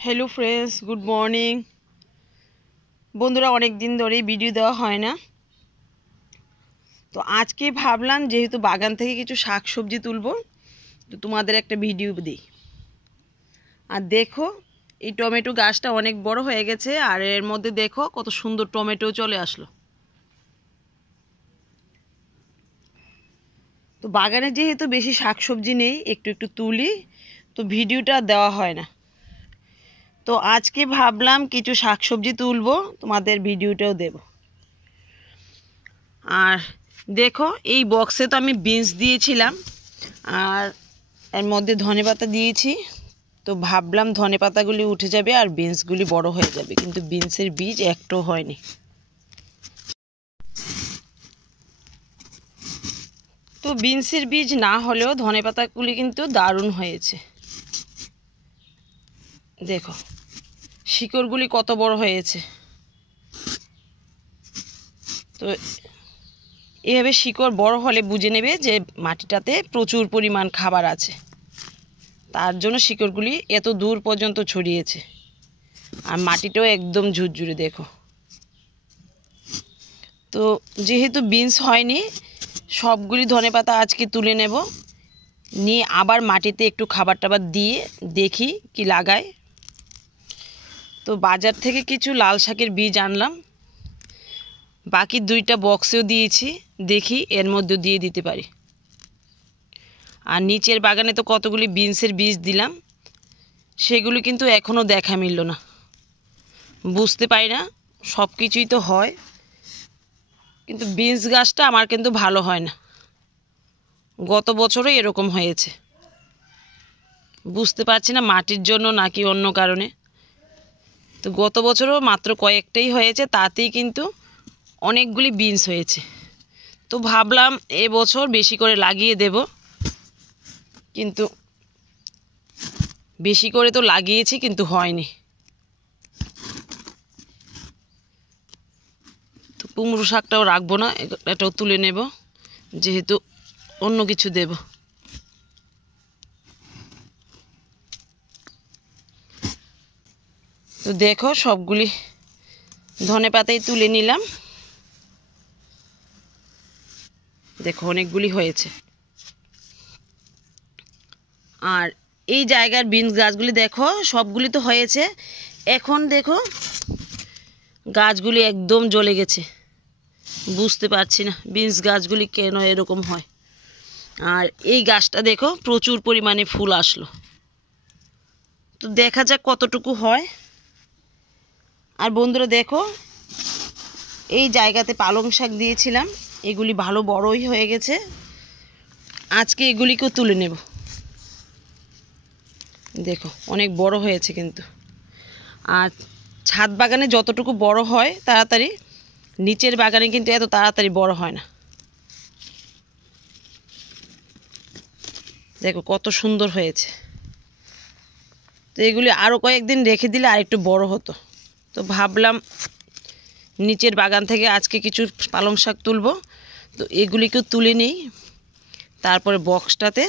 Hello friends good morning बंधुरा अनेक दिन धरे भिडियो देওয়া হয় না। तो आज के भाबलाम जेहेतु बागान থেকে কিছু শাকসবজি তুলবো তো তোমাদের একটা ভিডিও দিই। আর দেখো এই টমেটো গাছটা অনেক বড় হয়ে গেছে আর এর মধ্যে দেখো কত সুন্দর টমেটো চলে আসলো। তো বাগানে যেহেতু বেশি শাকসবজি নেই একটু একটু তুলি তো ভিডিওটা দেওয়া হয় না। তো আজকে ভাবলাম কিছু শাকসবজি তুলবো তোমাদের ভিডিওটাও দেব। আর দেখো এই বক্সে তো আমি বিনস দিয়েছিলাম আর এর মধ্যে ধনেপাতা দিয়েছি। তো ভাবলাম ধনেপাতাগুলি উঠে যাবে আর বিনসগুলি বড় হয়ে যাবে, কিন্তু বিনসের বীজ একটাও হয়নি। তো বিনসের বীজ না হলেও ধনেপাতাগুলি কিন্তু দারুণ হয়েছে। দেখো শিকড়গুলি কত বড় হয়েছে। তো এভাবে শিকড় বড় হলে বুঝে নেবে যে মাটিটাতে প্রচুর পরিমাণ খাবার আছে, তার জন্য শিকড়গুলি এত দূর পর্যন্ত ছড়িয়েছে। আর মাটিটাও একদম ঝুরঝুরে দেখো। তো যেহেতু বিনস হয়নি সবগুলি ধনেপাতা আজকে তুলে নেব, নিয়ে আবার মাটিতে একটু খাবার টাবার দিয়ে দেখি কি লাগায়। তো বাজার থেকে কিছু লাল শাকের বীজ আনলাম, বাকি দুইটা বক্সেও দিয়েছি, দেখি এর মধ্যে দিয়ে দিতে পারি। আর নিচের বাগানে তো কতগুলি বিনসের বীজ দিলাম, সেগুলো কিন্তু এখনও দেখা মিলল না। বুঝতে পারি না, সব কিছুই তো হয় কিন্তু বিনস গাছটা আমার কিন্তু ভালো হয় না। গত বছরও এরকম হয়েছে, বুঝতে পারছি না মাটির জন্য নাকি অন্য কারণে। তো গত বছরও মাত্র কয়েকটাই হয়েছে, তাতেই কিন্তু অনেকগুলি বিনস হয়েছে। তো ভাবলাম এবছর বেশি করে লাগিয়ে দেব, কিন্তু বেশি করে তো লাগিয়েছি কিন্তু হয়নি। তো কুমড়ো শাকটাও রাখবো না, এটাও তুলে নেব যেহেতু অন্য কিছু দেব। তো দেখো সবগুলি ধনেপাতাই তুলে নিলাম। দেখো অনেকগুলি হয়েছে। আর এই জায়গার বিনস গাছগুলি দেখো সবগুলি তো হয়েছে, এখন দেখো গাছগুলি একদম জ্বলে গেছে। বুঝতে পারছি না বিনস গাছগুলি কেন এরকম হয়। আর এই গাছটা দেখো প্রচুর পরিমাণে ফুল আসলো। তো দেখা যাক কতটুকু হয়। আর বন্ধুরা দেখো এই জায়গাতে পালং শাক দিয়েছিলাম, এগুলি ভালো বড়ই হয়ে গেছে। আজকে এগুলিকেও তুলে নেব। দেখো অনেক বড় হয়েছে কিন্তু। আর ছাদ বাগানে যতটুকু বড় হয় তাড়াতাড়ি, নিচের বাগানে কিন্তু এত তাড়াতাড়ি বড় হয় না। দেখো কত সুন্দর হয়েছে। তো এগুলি আরও কয়েকদিন রেখে দিলে আর একটু বড় হতো। তো ভাবলাম নিচের বাগান থেকে আজকে কিছু পালং শাক তুলব। তো এগুলিকেও তুলে নিই, তারপরে বক্সটাতে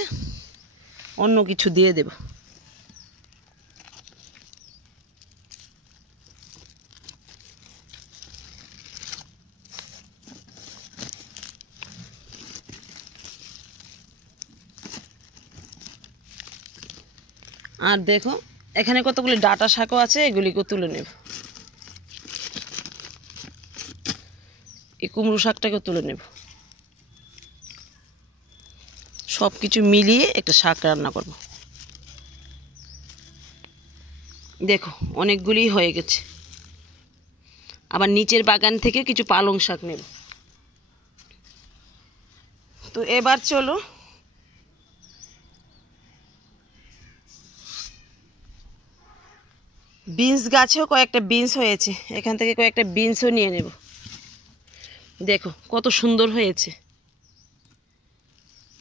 অন্য কিছু দিয়ে দেব। আর দেখো এখানে কতগুলি ডাঁটা শাকও আছে, এগুলিকেও তুলে নেব। এই কুমড়ো শাকটাকেও তুলে নেব। সব কিছু মিলিয়ে একটা শাক রান্না করব। দেখো অনেকগুলি হয়ে গেছে। আবার নিচের বাগান থেকে কিছু পালং শাক নেব। তো এবার চলো বিনস গাছেও কয়েকটা বিনস হয়েছে, এখান থেকে কয়েকটা বিনসও নিয়ে নেব। দেখো কত সুন্দর হয়েছে।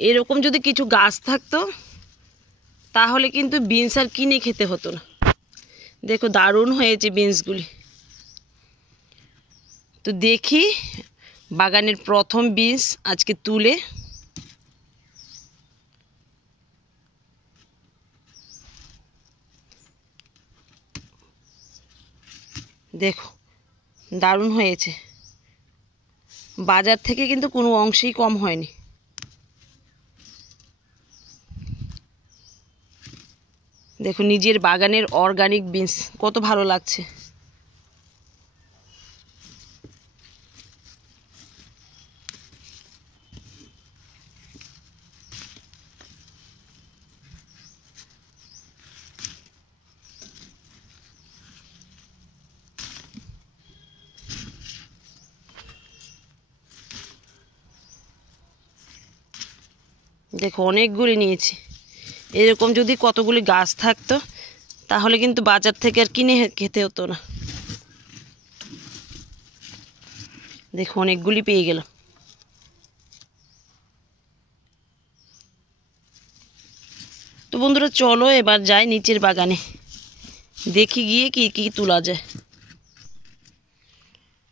এরকম যদি কিছু গাছ থাকতো তাহলে কিন্তু বিনস আর কিনে খেতে হতো না। দেখো দারুণ হয়েছে বিনসগুলি। তো দেখি বাগানের প্রথম বিনস আজকে তুলে দেখো দারুণ হয়েছে, বাজার থেকে কিন্তু কোনো অংশেই কম হয়নি। দেখো নিজের বাগানের অর্গানিক বিনস কত ভালো লাগছে। দেখো অনেকগুলি নিয়েছি, এরকম যদি কতগুলি গাছ থাকতো তাহলে কিন্তু বাজার থেকে আর কিনে খেতে হতো না। দেখো অনেকগুলি পেয়ে গেলাম। তো বন্ধুরা চলো এবার যাই নিচের বাগানে, দেখি গিয়ে কি কি তোলা যায়।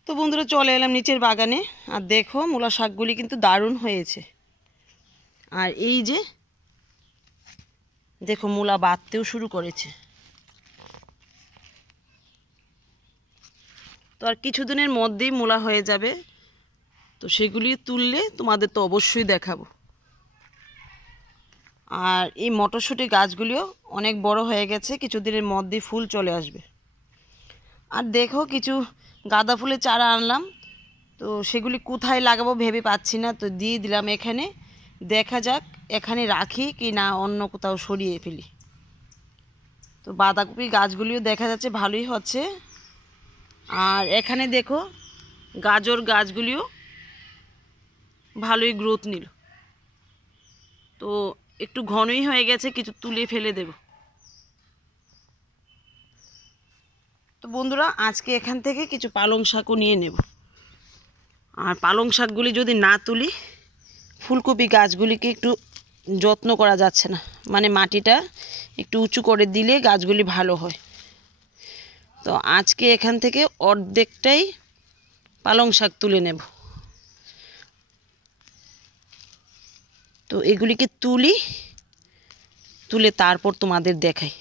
তো বন্ধুরা চলে এলাম নিচের বাগানে, আর দেখো মূলা শাকগুলি কিন্তু দারুণ হয়েছে। আর এই যে দেখো মূলা বাঁধতেও শুরু করেছে। তো আর কিছুদিনের মধ্যেই মূলা হয়ে যাবে, তো সেগুলি তুললে তোমাদের তো অবশ্যই দেখাবো। আর এই মটরশুঁটি গাছগুলিও অনেক বড় হয়ে গেছে, কিছুদিনের মধ্যেই ফুল চলে আসবে। আর দেখো কিছু গাঁদা ফুলের চারা আনলাম, তো সেগুলি কোথায় লাগাবো ভেবে পাচ্ছি না, তো দিয়ে দিলাম এখানে। দেখা যাক এখানে রাখি কি না অন্য কোথাও সরিয়ে ফেলি। তো বাঁধাকপি গাছগুলিও দেখা যাচ্ছে ভালোই হচ্ছে। আর এখানে দেখো গাজর গাছগুলিও ভালোই গ্রোথ নিল, তো একটু ঘনই হয়ে গেছে, কিছু তুলে ফেলে দেব। তো বন্ধুরা আজকে এখান থেকে কিছু পালং শাকও নিয়ে নেব। আর পালং শাকগুলি যদি না তুলি ফুলকপি গাছগুলিকে একটু যত্ন করা যাচ্ছে না, মানে মাটিটা একটু উঁচু করে দিলে গাছগুলি ভালো হয়। তো আজকে এখান থেকে অর্ধেকটাই পালং শাক তুলে নেব। তো এগুলিকে তুলে তারপর তোমাদের দেখাই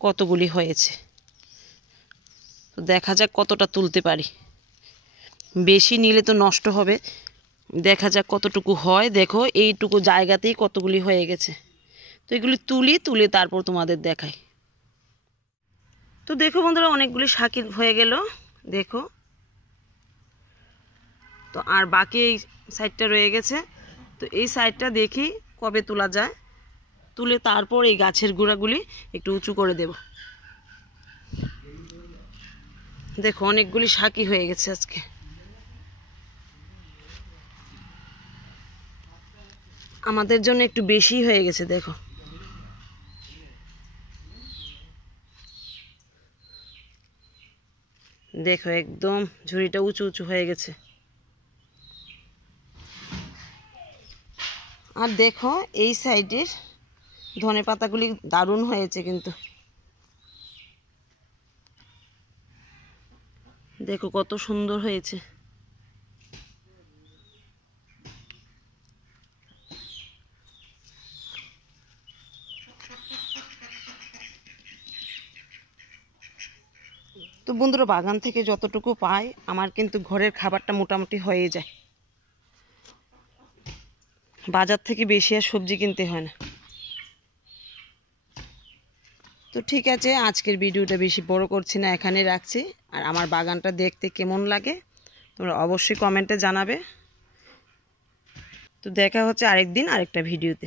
কতগুলি হয়েছে। তো দেখা যাক কতটা তুলতে পারি, বেশি নিলে তো নষ্ট হবে, দেখা যাক কতটুকু হয়। দেখো এইটুকু জায়গাতেই কতগুলি হয়ে গেছে, তো এগুলি তুলে তারপর তোমাদের দেখাই। তো দেখো বন্ধুরা অনেকগুলি শাক হয়ে গেল দেখো। তো আর বাকি এই সাইডটা রয়ে গেছে, তো এই সাইডটা দেখি কবে তোলা যায়, তুলে তারপর এই গাছের গোড়াগুলি একটু উঁচু করে দেব। দেখো অনেকগুলি শাকই হয়ে গেছে আজকে। আমাদের জন্য একটু বেশি হয়ে গেছে দেখো। দেখো একদম ঝুড়িটা উঁচু উঁচু হয়ে গেছে। আর দেখো এই সাইডের ধনে পাতাগুলি দারুণ হয়েছে কিন্তু, দেখো কত সুন্দর হয়েছে। তো বন্ধুরা বাগান থেকে যতটুকু পাই আমার কিন্তু ঘরের খাবারটা মোটামুটি হয়ে যায়, বাজার থেকে বেশি আর সবজি কিনতে হয় না। তো ঠিক আছে আজকের ভিডিওটা বেশি বড় করছি না, এখানে রাখছি। আর আমার বাগানটা দেখতে কেমন লাগে তোমরা অবশ্যই কমেন্টে জানাবে। তো দেখা হচ্ছে আরেকদিন আরেকটা ভিডিওতে।